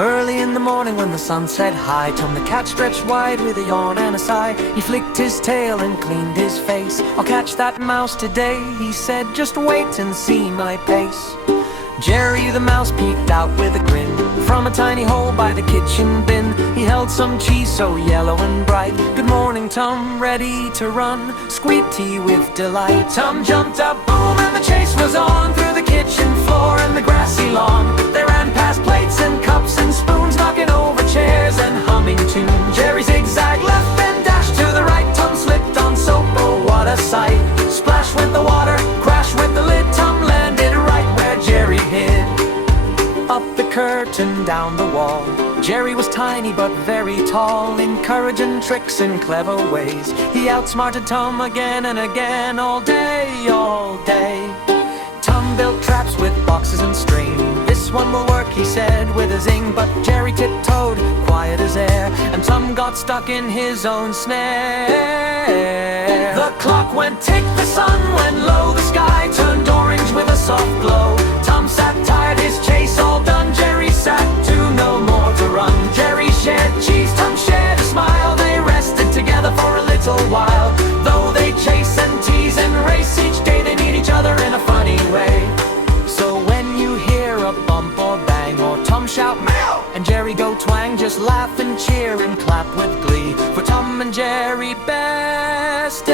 Early in the morning when the sun set high, Tum the cat stretched wide with a yawn and a sigh. He flicked his tail and cleaned his face. "I'll catch that mouse today," he said, "just wait and see my pace." Jerry the mouse peeked out with a grin from a tiny hole by the kitchen bin. He held some cheese so yellow and bright. "Good morning, Tum, ready to run?" squeaked he with delight. Tum jumped up, boom, and the chase was on through the kitchen floor and the grassy lawn. They ran past plates and cups and spoons, knocking over chairs and humming tune. Jerry zigzagged left and dashed to the right. Tum slipped on soap, oh what a sight. Splash went the water, crash went the lid. Tum landed right where Jerry hid. Up the curtain, down the wall. Jerry was tiny but very tall, encouraging tricks in clever ways. He outsmarted Tum again and again, all day, all day. Tum built traps with boxes and string. "This one will work," he said with a zing. But Jerry tiptoed, quiet as air, and Tum got stuck in his own snare. The clock went tick, the sun went low, the sky turned orange with a soft glow. Tum sat tired, his chase all done. Jerry sat too, no more to run. Jerry shared cheese, Tum shared a smile. They rested together for a little while. Though they chase and tease and race, each day they need each other in a funny way. So when you hear a bump or bang, or Tum shout meow and Jerry go twang, just laugh and cheer and clap with glee, for Tum and Jerry best